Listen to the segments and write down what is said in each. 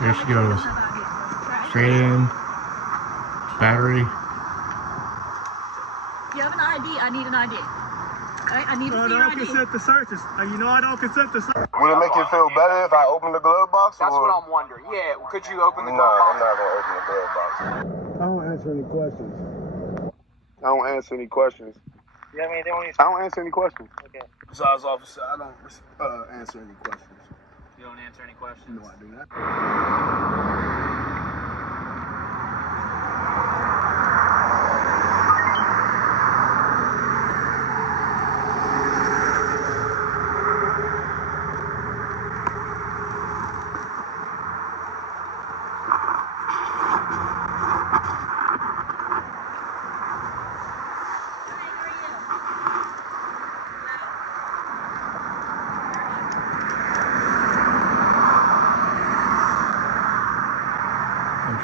There she goes. Straight in. Battery. You have an ID. I need an ID. I need to see your ID. I don't consent to searches. You know I don't consent to searches. Would it make you feel better if I opened the glove box? That's what I'm wondering. Yeah, could you open the glove box? No, I'm not going to open the glove box. I don't answer any questions. I don't answer any questions. You have anything on your... I don't answer any questions. Okay. Besides, officer, I don't answer any questions. You don't answer any questions? No, I do not.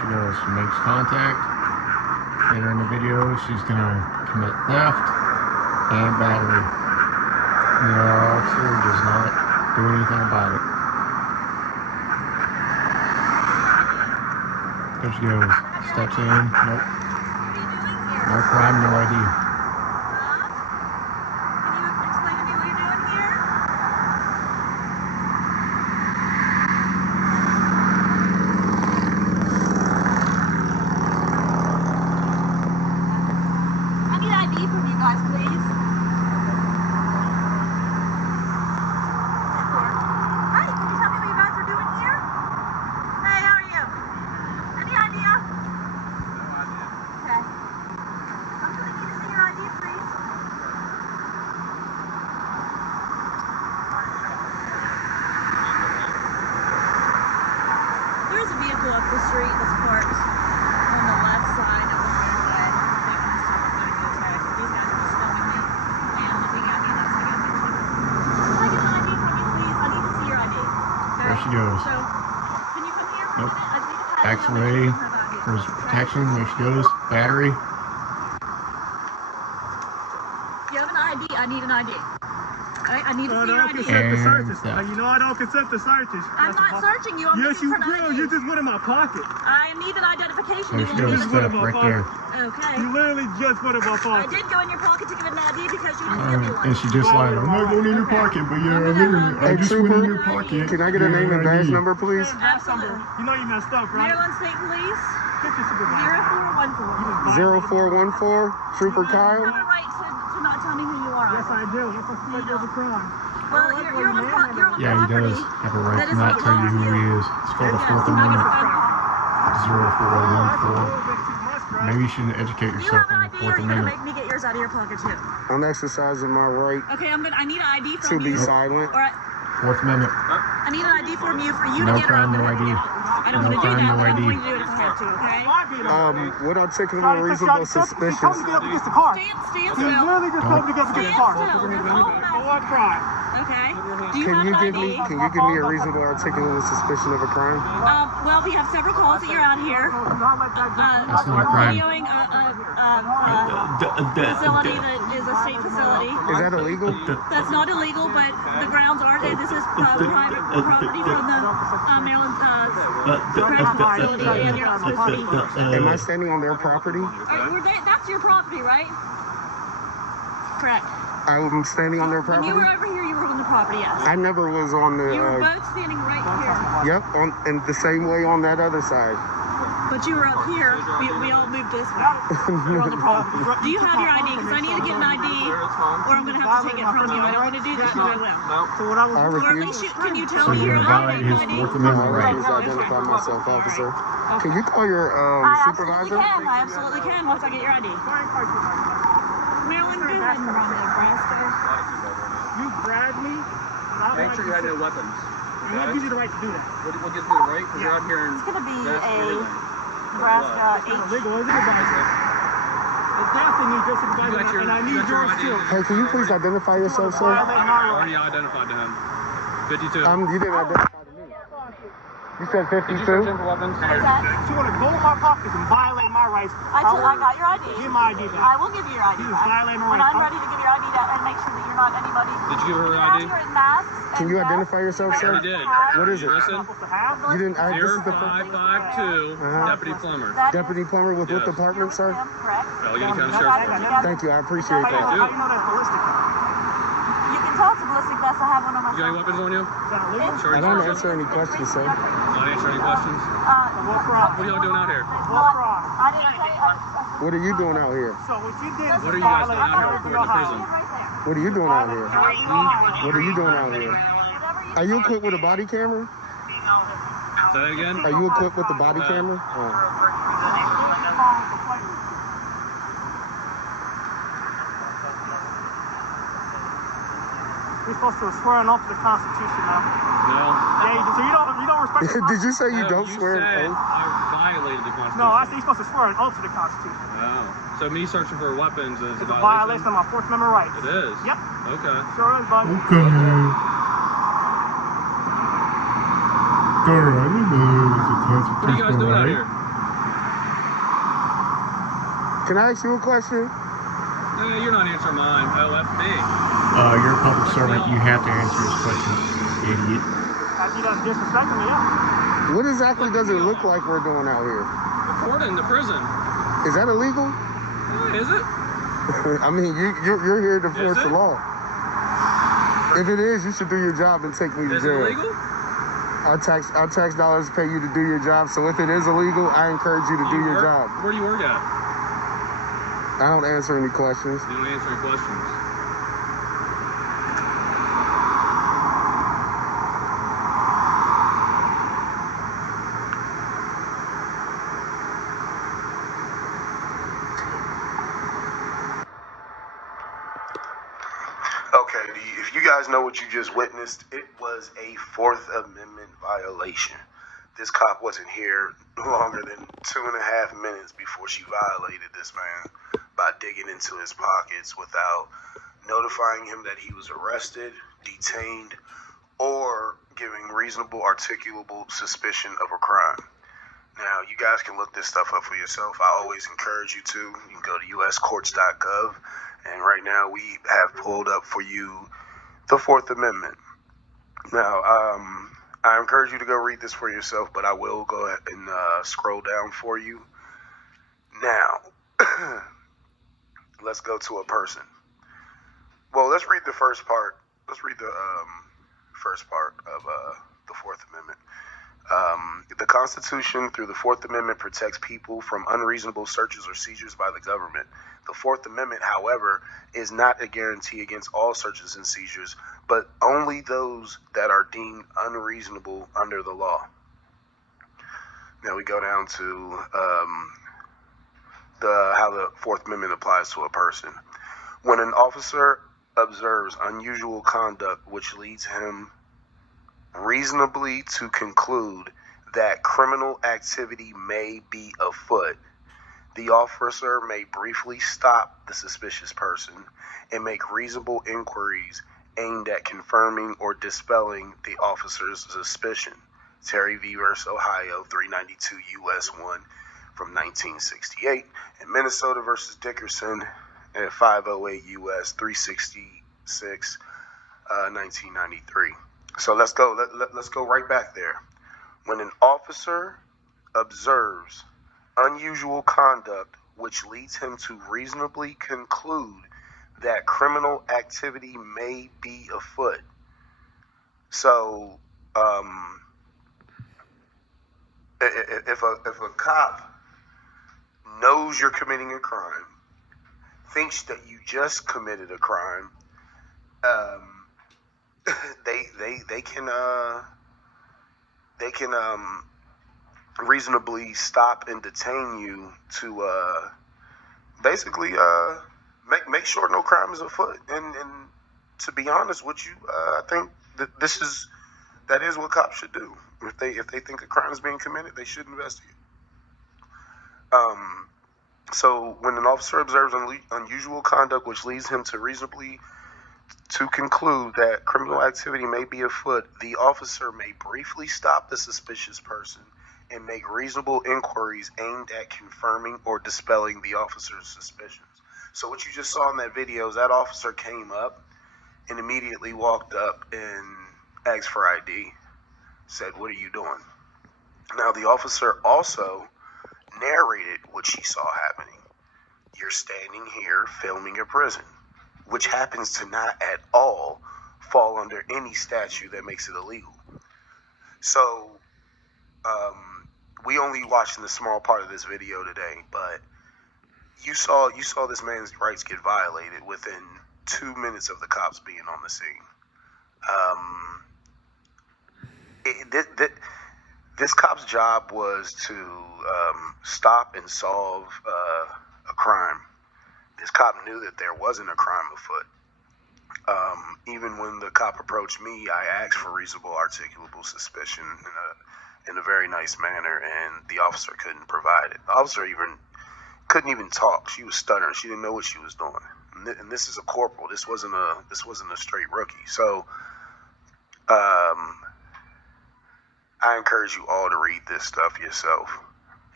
She goes, she makes contact. Later in the video, she's gonna commit theft and battery. And the officer does not do anything about it. There she goes. Steps in. Nope. No crime, no ID. There's a vehicle up the street that's parked on the left side of the fairway. They can stop and go tag. These guys are just filming me and looking at me. That's like a picture. Can I get an ID from you, please? I need to see your ID. Okay? There she goes. So, can you come here for Nope. a minute? I need to Backs away for his protection. There she goes. Battery. You have an ID. I need an ID. I need to see your ID. Consent to And searches. theft. You know I don't consent to searches. I'm not searching you. I'm Yes, looking you for an do. ID. You just went in my pocket. I need an identification. There You she won't goes. give it to Theft me. right there. Okay. You literally just went in my I pocket. did go in your pocket to get an ID because you didn't give me one. And she just lied. I'm not going in your pocket, but yeah, I literally, I just went in your pocket. Can I get a name and badge number, please? Absolutely. You know you messed up, right? Maryland State Police, Get your super 0414. 0414, Trooper You Kyle. have a right to not tell me who you are. Yes, I do. That's a suspect of a crime. Well, you're on Yeah, he property. does have a right That to is not what tell you who belongs he to is. It's called the Yes, Fourth I'm not Amendment. gonna phone call. 0414. Maybe you shouldn't educate You yourself have on an the ID or Fourth you're gonna Amendment. make me get yours out of your pocket too. I'm exercising my right Okay, I need an ID to from be you. silent. Or Fourth Amendment. I need an ID from you to No get crime, around. no ID. I don't No want to do crime, that, no but I'm ID. going to do it if I have to, okay? What articulable reasonable suspicion? Stand still. Stand You still. literally just told me to go get the car. Stand still. That's all I'm asking. What crime? Okay. Do you Can have you an give ID? me a reasonable articulable suspicition of a crime? Well, we have several calls that you're out here. That's not a crime. Videoing a facility that is a state facility. Is that illegal? That's not illegal, but the grounds are. This is private property from the Maryland correctional facility, and you're not supposed to be. Am I standing on their property? That's your property, right? Correct. I'm standing on their When you property? were over here, you were on the property, yes. I never was on You were the, both standing right here. yep, and the same way on that other side. But you were up here. We all moved this way. You're on the property. Do you have your ID? Because I need to get an ID, or I'm going to have to take it from you. I don't want to do that, but I will. I Or at refuse. least can you tell So me you're your gonna violate his ID? Fourth I Amendment right. refuse to identify myself, officer. Can you call your I absolutely supervisor? can. I absolutely can once I get your ID. Maryland, go ahead and run Nebraska. You grabbed me. Make sure you had no weapons. I'm going to give you the right to do that. We'll get through the right because you're out here in It's going to be that's a Maryland. Nebraska It's not illegal, is it, advisor? It's definitely needs your supervisor, and I need yours too. Hey, can you please identify yourself, sir? Already identified to him. 52. You didn't identify to me. You said Did you search 52? in for weapons? What is that? You want to go in my pockets and violate my rights. I got your ID. Give my ID back. I will give you your ID You back. violating my When rights. I'm ready to give your ID back and make sure that you're not anybody. Did you give her her You have ID? your masks Can and you vests. identify yourself, I sir? already did. What is it? Listen. You didn't. This is the first. 0552, Deputy Plumber. That Deputy is- plumber with what Yes. department, sir? Correct. Allegheny County No, Sheriff's that's Department. together. Thank you. I appreciate Thank that. you. You can tell it's a ballistic vest. I have one on my You got any weapons on you? Sure, I you don't sure. answer any questions, sir. Not answer any questions? What are y'all doing out here? I didn't say. What are you doing out here? What are you guys doing out here before the prison? What are you doing out here? What are you doing out here? Whatever Are you equipped with a body camera? Say that again? Are you equipped with the body camera? You're supposed to swear an oath to the Constitution, man. No. Yeah, so you don't respect the Did you say you don't you swear said an oath? I violated the Constitution. No, I said you're supposed to swear an oath to the Constitution. Oh. So me searching for weapons is It's a violation of my Fourth Amendment rights. It is? Yep. Okay. Sure is, buddy. Okay. Alright, it's a What are you guys doing out here? Can I ask you a question? You're not answering mine. Oh, that's me. You're a public servant. You have to answer his questions, idiot. As he doesn't disrespect me, yeah. What exactly does it look like we're doing out here? Reporting to prison. Is that illegal? Is it? I mean, you're here to enforce Is the it? law. If it is, you should do your job and take me to Is it jail. illegal? Our tax dollars pay you to do your job. So if it is illegal, I encourage you to do your job. Where do you work at? I don't answer any questions. You don't answer any questions. Okay, if you guys know what you just witnessed, it was a Fourth Amendment violation. This cop wasn't here longer than 2.5 minutes before she violated this man by digging into his pockets without notifying him that he was arrested, detained, or giving reasonable articulable suspicion of a crime. Now, you guys can look this stuff up for yourself. I always encourage you to. You can go to uscourts.gov, and right now we have pulled up for you the Fourth Amendment. Now, I encourage you to go read this for yourself, but I will go ahead and scroll down for you. Now, let's go to a person. Well, let's read the first part. Let's read the first part of the Fourth Amendment. The Constitution, through the Fourth Amendment, protects people from unreasonable searches or seizures by the government. The Fourth Amendment, however, is not a guarantee against all searches and seizures, but only those that are deemed unreasonable under the law. Now we go down to how the Fourth Amendment applies to a person. When an officer observes unusual conduct which leads him reasonably to conclude that criminal activity may be afoot, the officer may briefly stop the suspicious person and make reasonable inquiries aimed at confirming or dispelling the officer's suspicion. Terry v. Ohio, 392 U.S. 1 from 1968, and Minnesota versus Dickerson at 508 U.S. 366, 1993. So let's go. Let's go right back there. When an officer observes unusual conduct which leads him to reasonably conclude that criminal activity may be afoot. So, if a cop knows you're committing a crime, thinks that you just committed a crime, they can reasonably stop and detain you to basically make sure no crime is afoot. And to be honest with you, I think that that is what cops should do. If they think a crime is being committed, they should investigate. So when an officer observes unusual conduct which leads him to reasonably to conclude that criminal activity may be afoot, the officer may briefly stop the suspicious person and make reasonable inquiries aimed at confirming or dispelling the officer's suspicions. So what you just saw in that video is that officer came up and immediately walked up and asked for ID, said, "What are you doing?" Now, the officer also narrated what she saw happening. You're standing here filming a prison, which happens to not at all fall under any statute that makes it illegal. So, we only watching the small part of this video today, but you saw this man's rights get violated within 2 minutes of the cops being on the scene. This cop's job was to stop and solve a crime. This cop knew that there wasn't a crime afoot. Even when the cop approached me, I asked for reasonable articulable suspicion in a very nice manner, and the officer couldn't provide it. The officer couldn't even talk. She was stuttering. She didn't know what she was doing. And this is a corporal. This wasn't a straight rookie. So, I encourage you all to read this stuff yourself.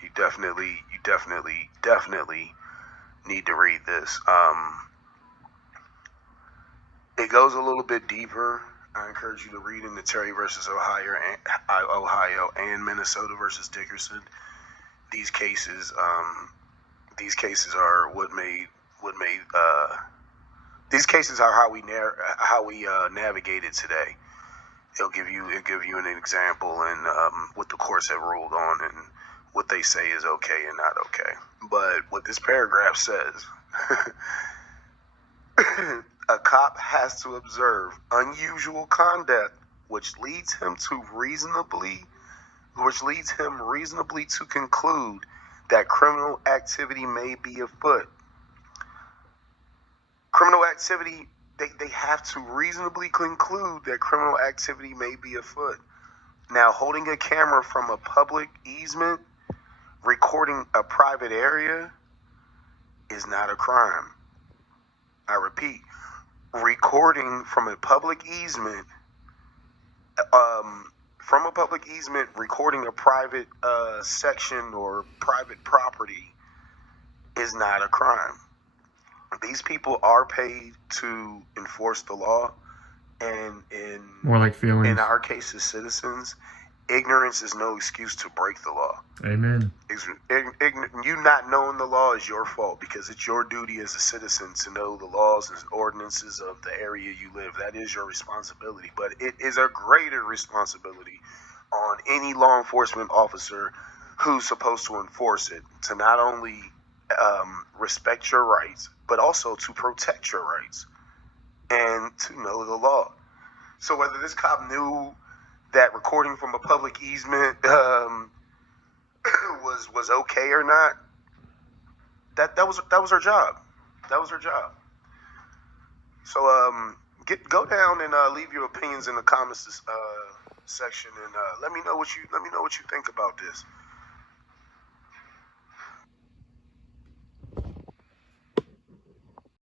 You definitely need to read this. It goes a little bit deeper. I encourage you to read into Terry versus Ohio and Minnesota versus Dickerson. These cases are these cases are how we navigate it today. It'll give you an example and what the courts have ruled on and what they say is okay and not okay. But what this paragraph says, a cop has to observe unusual conduct which leads him reasonably to conclude that criminal activity may be afoot. Criminal activity, they have to reasonably conclude that criminal activity may be afoot. Now, holding a camera from a public easement, recording a private area, is not a crime. I repeat, recording from a public easement, recording a private section or private property is not a crime. These people are paid to enforce the law, and more like feelings. In our case as citizens, ignorance is no excuse to break the law. Amen. You not knowing the law is your fault, because it's your duty as a citizen to know the laws and ordinances of the area you live. That is your responsibility, but it is a greater responsibility on any law enforcement officer who's supposed to enforce it to not only respect your rights, but also to protect your rights and to know the law. So whether this cop knew that recording from a public easement was okay or not, that was her job. That was her job. So go down and leave your opinions in the comments section, and let me know what you think about this.